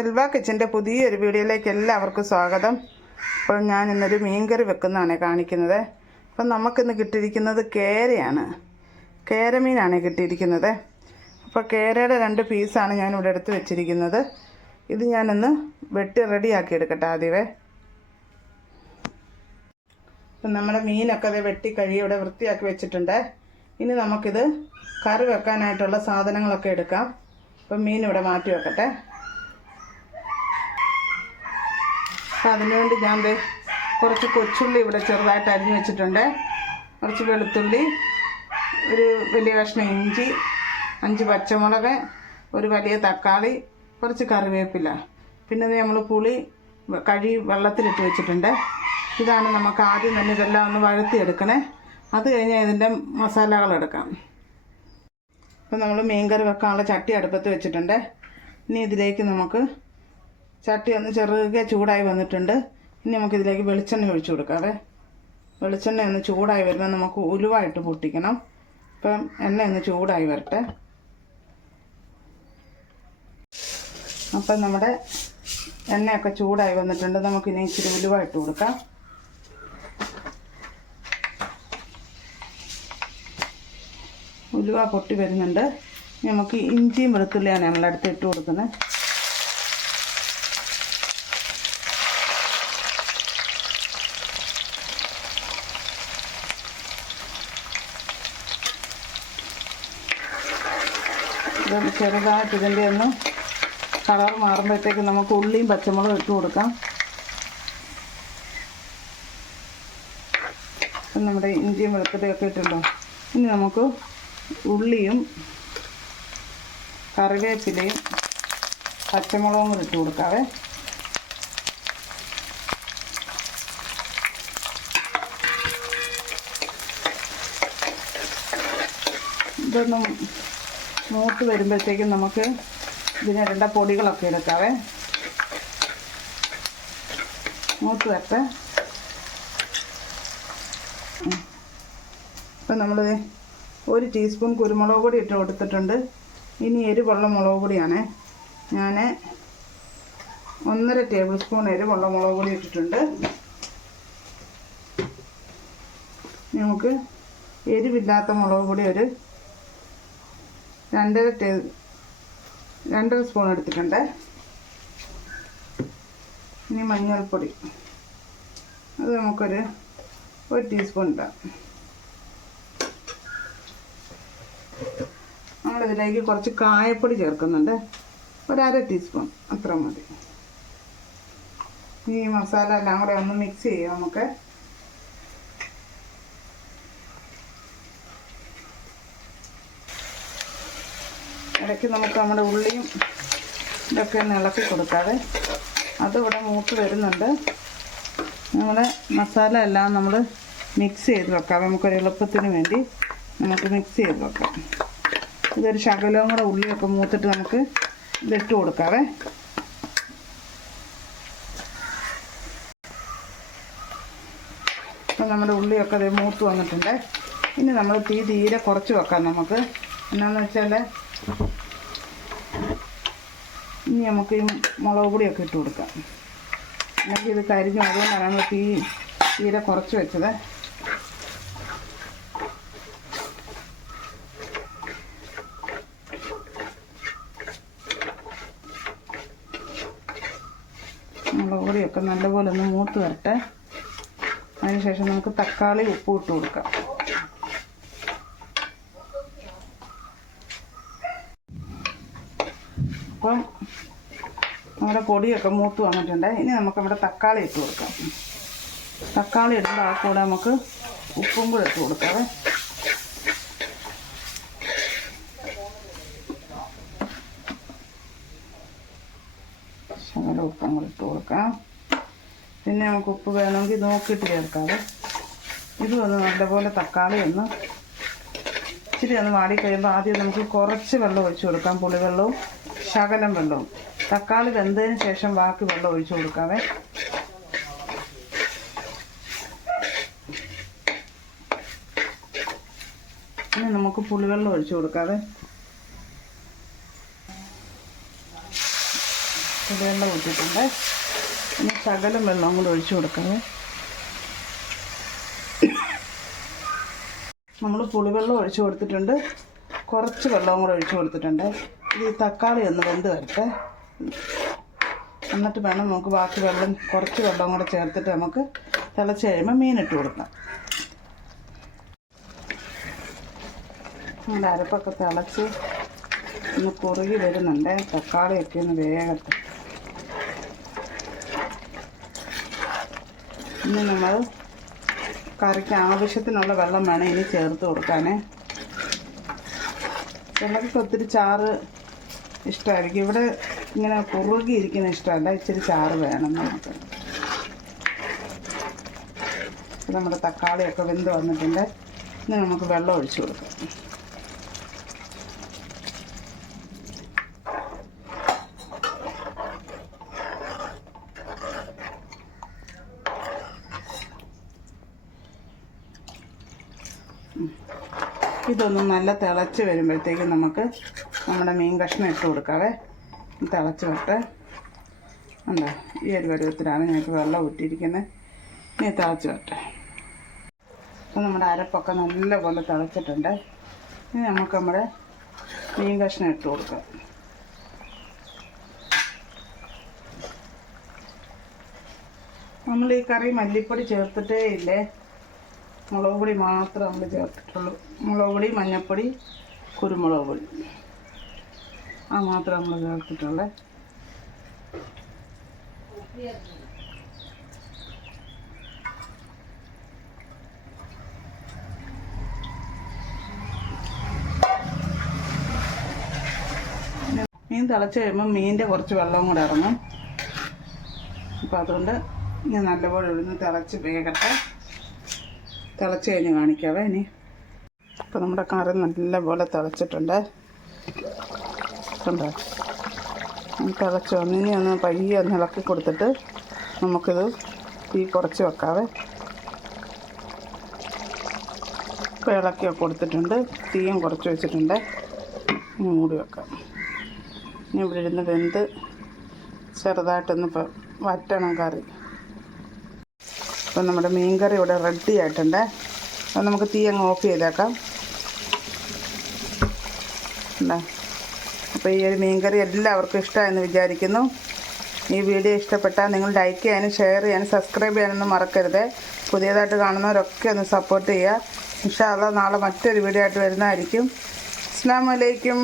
സെൽവ കിച്ചൻ്റെ പുതിയൊരു വീഡിയോയിലേക്ക് എല്ലാവർക്കും സ്വാഗതം. അപ്പോൾ ഞാൻ ഇന്നൊരു മീൻകറി വെക്കുന്നതാണ് കാണിക്കുന്നത്. അപ്പം നമുക്കിന്ന് കിട്ടിയിരിക്കുന്നത് കേരയാണ്. കേരമീനാണ് കിട്ടിയിരിക്കുന്നത്. അപ്പോൾ കേരയുടെ 2 പീസാണ് ഞാനിവിടെ എടുത്ത് വെച്ചിരിക്കുന്നത്. ഇത് ഞാനൊന്ന് വെട്ടി റെഡിയാക്കി എടുക്കട്ടെ ആദ്യമേ. അപ്പം നമ്മുടെ മീനൊക്കെ അത് വെട്ടി കഴുകി ഇവിടെ വൃത്തിയാക്കി വെച്ചിട്ടുണ്ട്. ഇനി നമുക്കിത് കറി വെക്കാനായിട്ടുള്ള സാധനങ്ങളൊക്കെ എടുക്കാം. അപ്പം മീൻ ഇവിടെ മാറ്റി വെക്കട്ടെ. അപ്പം അതിനുവേണ്ടി ഞാൻ കുറച്ച് കൊച്ചുള്ളി ഇവിടെ ചെറുതായിട്ട് അരിഞ്ഞ് വെച്ചിട്ടുണ്ട്. കുറച്ച് വെളുത്തുള്ളി, ഒരു വലിയ കഷ്ണം ഇഞ്ചി, 5 പച്ചമുളക്, ഒരു വലിയ തക്കാളി, കുറച്ച് കറിവേപ്പില, പിന്നെ നമ്മൾ പുളി കഴുകി വെള്ളത്തിലിട്ട് വെച്ചിട്ടുണ്ട്. ഇതാണ് നമുക്ക് ആദ്യം തന്നെ ഇതെല്ലാം ഒന്ന് വഴത്തിയെടുക്കണേ. അത് കഴിഞ്ഞാൽ ഇതിൻ്റെ മസാലകൾ എടുക്കാം. അപ്പോൾ നമ്മൾ മീൻകറി വെക്കാനുള്ള ചട്ടി അടുപ്പത്ത് വെച്ചിട്ടുണ്ട്. ഇനി ഇതിലേക്ക് നമുക്ക് ചട്ടി ഒന്ന് ചെറുകെ ചൂടായി വന്നിട്ടുണ്ട്. ഇനി നമുക്കിതിലേക്ക് വെളിച്ചെണ്ണ ഒഴിച്ചു കൊടുക്കാവേ. വെളിച്ചെണ്ണ ഒന്ന് ചൂടായി വരുമ്പോൾ നമുക്ക് ഉലുവായിട്ട് പൊട്ടിക്കണം. ഇപ്പം എണ്ണ ഒന്ന് ചൂടായി വരട്ടെ. അപ്പം നമ്മുടെ എണ്ണയൊക്കെ ചൂടായി വന്നിട്ടുണ്ട്. നമുക്കിനി ഇച്ചിരി ഉലുവായിട്ട് കൊടുക്കാം. ഉലുവ പൊട്ടി വരുന്നുണ്ട്. നമുക്ക് ഇഞ്ചിയും വെളുത്തുള്ളിയാണ് നമ്മളടുത്ത് ഇട്ട് കൊടുക്കുന്നത്. ചെറുതായിട്ട് ഇതിൻ്റെ ഒന്ന് കളർ മാറുമ്പോഴത്തേക്ക് നമുക്ക് ഉള്ളിയും പച്ചമുളകും ഇട്ട് കൊടുക്കാം. നമ്മുടെ ഇഞ്ചിയും വെളുത്തുള്ളിയൊക്കെ ഇട്ടുണ്ടോ. ഇനി നമുക്ക് ഉള്ളിയും കറിവേപ്പിലയും പച്ചമുളകും കൂടി ഇട്ട് കൊടുക്കാവേ. ഇതൊന്നും മൂത്ത് വരുമ്പോഴത്തേക്കും നമുക്ക് ഇതിനിടേണ്ട പൊടികളൊക്കെ എടുക്കാവേ. മൂത്ത് വരട്ടെ. അപ്പം നമ്മൾ 1 ടീസ്പൂൺ കുരുമുളക് പൊടി ഇട്ട് കൊടുത്തിട്ടുണ്ട്. ഇനി എരിവുള്ള മുളക് പൊടിയാണ്. ഞാൻ 1.5 ടേബിൾ സ്പൂൺ എരിവുള്ള മുളക് പൊടി ഇട്ടിട്ടുണ്ട്. നമുക്ക് എരിവില്ലാത്ത മുളക് പൊടി ഒരു 2 സ്പൂൺ എടുത്തിട്ടുണ്ട്. ഇനി മഞ്ഞൾപ്പൊടി അത് നമുക്കൊരു 1 ടീസ്പൂൺ ഇടാം. നമ്മളിതിലേക്ക് കുറച്ച് കായപ്പൊടി ചേർക്കുന്നുണ്ട്. 1/2 ടീസ്പൂൺ അത്ര മതി. ഈ മസാല എല്ലാം കൂടെ ഒന്ന് മിക്സ് ചെയ്യാം നമുക്ക്. ഇടയ്ക്ക് നമുക്ക് നമ്മുടെ ഉള്ളിയും ഇതൊക്കെ ഒന്ന് ഇളക്കി കൊടുക്കാതെ. അതിവിടെ മൂത്ത് വരുന്നുണ്ട്. നമ്മുടെ മസാല എല്ലാം നമ്മൾ മിക്സ് ചെയ്ത് വെക്കാം. നമുക്കൊരു എളുപ്പത്തിന് വേണ്ടി നമുക്ക് മിക്സ് ചെയ്ത് വെക്കാം. ഇതൊരു ശകലവും കൂടെ ഉള്ളിയൊക്കെ മൂത്തിട്ട് നമുക്ക് ഇതിട്ട് കൊടുക്കാവേ. അപ്പം നമ്മുടെ ഉള്ളിയൊക്കെ അത് മൂത്ത് വന്നിട്ടുണ്ട്. ഇനി നമ്മൾ തീരെ കുറച്ച് വെക്കാം. നമുക്ക് എന്നാന്ന് വെച്ചാൽ ഇനി നമുക്ക് ഈ മുളക് പൊടിയൊക്കെ ഇട്ട് കൊടുക്കാം. അല്ലെങ്കിൽ ഇത് കരിഞ്ഞു. അതുകൊണ്ടാണ് നമ്മൾ തീരെ കുറച്ച് വെച്ചത്. മുളക് പൊടിയൊക്കെ നല്ലപോലെ ഒന്ന് മൂത്ത് വരട്ടെ. അതിനുശേഷം നമുക്ക് തക്കാളി ഉപ്പ് ഇട്ട് കൊടുക്കാം. അപ്പം നമ്മുടെ പൊടിയൊക്കെ മൂത്ത് വന്നിട്ടുണ്ട്. ഇനി നമുക്ക് നമ്മുടെ തക്കാളി ഇട്ട് കൊടുക്കാം. തക്കാളി ഇടുമ്പോൾ ആ കൂടെ നമുക്ക് ഉപ്പും കൂടെ ഇട്ട് കൊടുക്കാവേ. ശകലം ഉപ്പും കൂടെ ഇട്ട് കൊടുക്കാം. പിന്നെ നമുക്ക് ഉപ്പ് വേണമെങ്കിൽ നോക്കിയിട്ട് ചേർക്കാവേ. ഇതും ഒന്ന് നല്ലപോലെ തക്കാളി ഒന്ന് ഇച്ചിരി ഒന്ന് വാടിക്കഴിയുമ്പോൾ ആദ്യം നമുക്ക് കുറച്ച് വെള്ളം ഒഴിച്ചു കൊടുക്കാം. പുളിവെള്ളവും ശകലം വെള്ളവും. തക്കാളി വെന്തതിന് ശേഷം ബാക്കി വെള്ളം ഒഴിച്ചു കൊടുക്കാവേ. ഇനി നമുക്ക് പുളിവെള്ളം ഒഴിച്ചു കൊടുക്കാവേ. പുളിവെള്ളം ഊറ്റിയിട്ടുണ്ട്. ഇനി ശകലം വെള്ളം കൂടെ ഒഴിച്ചു കൊടുക്കണേ. നമ്മൾ പുളിവെള്ളം ഒഴിച്ചു കൊടുത്തിട്ടുണ്ട്, കുറച്ച് വെള്ളവും കൂടെ ഒഴിച്ചു കൊടുത്തിട്ടുണ്ട്. ഈ തക്കാളി ഒന്ന് വെന്ത് വരട്ടെ. എന്നിട്ട് വേണം നമുക്ക് ബാക്കി വെള്ളം, കുറച്ച് വെള്ളം കൂടെ ചേർത്തിട്ട് നമുക്ക് തിളച്ച് കഴിയുമ്പോൾ മീനിട്ട് കൊടുക്കാം. നമ്മുടെ അരപ്പൊക്കെ തിളച്ച് ഒന്ന് കുറുകി വരുന്നുണ്ട്. തക്കാളിയൊക്കെ ഒന്ന് വേഗത്തെ. ഇനി നമ്മൾ കറിക്ക് ആവശ്യത്തിനുള്ള വെള്ളം വേണം ഇനി ചേർത്ത് കൊടുക്കാനേ. ചിലർക്ക് ഒത്തിരി ചാറ് ഇഷ്ടമായിരിക്കും. ഇവിടെ ഇങ്ങനെ കുറുകിയിരിക്കുന്ന ഇഷ്ടമല്ല, ഇച്ചിരി ചാറ് വേണം നമുക്ക്. നമ്മുടെ തക്കാളിയൊക്കെ വെന്ത് വന്നിട്ടുണ്ട്. ഇനി നമുക്ക് വെള്ളം ഒഴിച്ചു കൊടുക്കാം. ഇതൊന്നും നല്ല തിളച്ച് വരുമ്പോഴത്തേക്കും നമുക്ക് നമ്മുടെ മീൻ കഷ്ണം ഇട്ട് കൊടുക്കാവേ. തിളച്ച് വിട്ട് ഉണ്ടോ, ഈ ഒരു പരുവത്തിലാണ് ഞങ്ങൾക്ക് വെള്ളം ഊറ്റിയിരിക്കുന്നത്. ഇനി തിളച്ച് വിട്ടെ. അപ്പോൾ നമ്മുടെ അരപ്പൊക്കെ നല്ലപോലെ തിളച്ചിട്ടുണ്ട്. ഇനി നമുക്ക് നമ്മുടെ മീൻ കഷ്ണം ഇട്ട് കൊടുക്കാം. നമ്മൾ ഈ കറി മല്ലിപ്പൊടി ചേർത്തിട്ടേ ഇല്ലേ, മുളക് പൊടി മാത്രമേ നമ്മൾ ചേർത്തിട്ടുള്ളൂ. മുളക് പൊടി, മഞ്ഞൾപ്പൊടി, കുരുമുളക് പൊടി, ആ മാത്രമേ നമ്മൾ ചേർത്തിട്ടുള്ളൂ. മീൻ തിളച്ച് കഴിയുമ്പോൾ മീനിൻ്റെ കുറച്ച് വെള്ളം കൂടെ ഇറങ്ങും. അപ്പോൾ അതുകൊണ്ട് ഞാൻ നല്ലപോലെ ഇവിടുന്ന് തിളച്ച് വേഗട്ടെ. തിളച്ച് കഴിഞ്ഞ് കാണിക്കാവേ ഇനി. അപ്പോൾ നമ്മുടെ കറി നല്ലപോലെ തിളച്ചിട്ടുണ്ട്. കണ്ടോ, തിളച്ച് വന്ന് ഇനി ഒന്ന് പയ്യെ ഒന്ന് ഇളക്കി കൊടുത്തിട്ട് നമുക്കിത് തീ കുറച്ച് വെക്കാവേ. ഇപ്പോൾ ഇളക്കിയൊക്കെ കൊടുത്തിട്ടുണ്ട്, തീയും കുറച്ച് വെച്ചിട്ടുണ്ട്. ഇനി മൂടി വെക്കാം. ഇനി ഇവിടെ ഇരുന്ന് വെന്ത് ചെറുതായിട്ടൊന്ന് വറ്റണം കറി. അപ്പം നമ്മുടെ മീൻ കറി ഇവിടെ റെഡി ആയിട്ടുണ്ട്. അപ്പം നമുക്ക് തീ അങ്ങ് ഓഫ് ചെയ്തേക്കാം. അപ്പോൾ ഈ ഒരു മീൻ കറി എല്ലാവർക്കും ഇഷ്ടമായെന്ന് വിചാരിക്കുന്നു. ഈ വീഡിയോ ഇഷ്ടപ്പെട്ടാൽ നിങ്ങൾ ലൈക്ക് ചെയ്യാനും ഷെയർ ചെയ്യാനും സബ്സ്ക്രൈബ് ചെയ്യാനൊന്നും മറക്കരുത്. പുതിയതായിട്ട് കാണുന്നവരൊക്കെ ഒന്ന് സപ്പോർട്ട് ചെയ്യുക. ഇൻഷാ അല്ലാഹ് നാളെ മറ്റൊരു വീഡിയോ ആയിട്ട് വരുന്നതായിരിക്കും. അസ്സലാമു അലൈക്കും.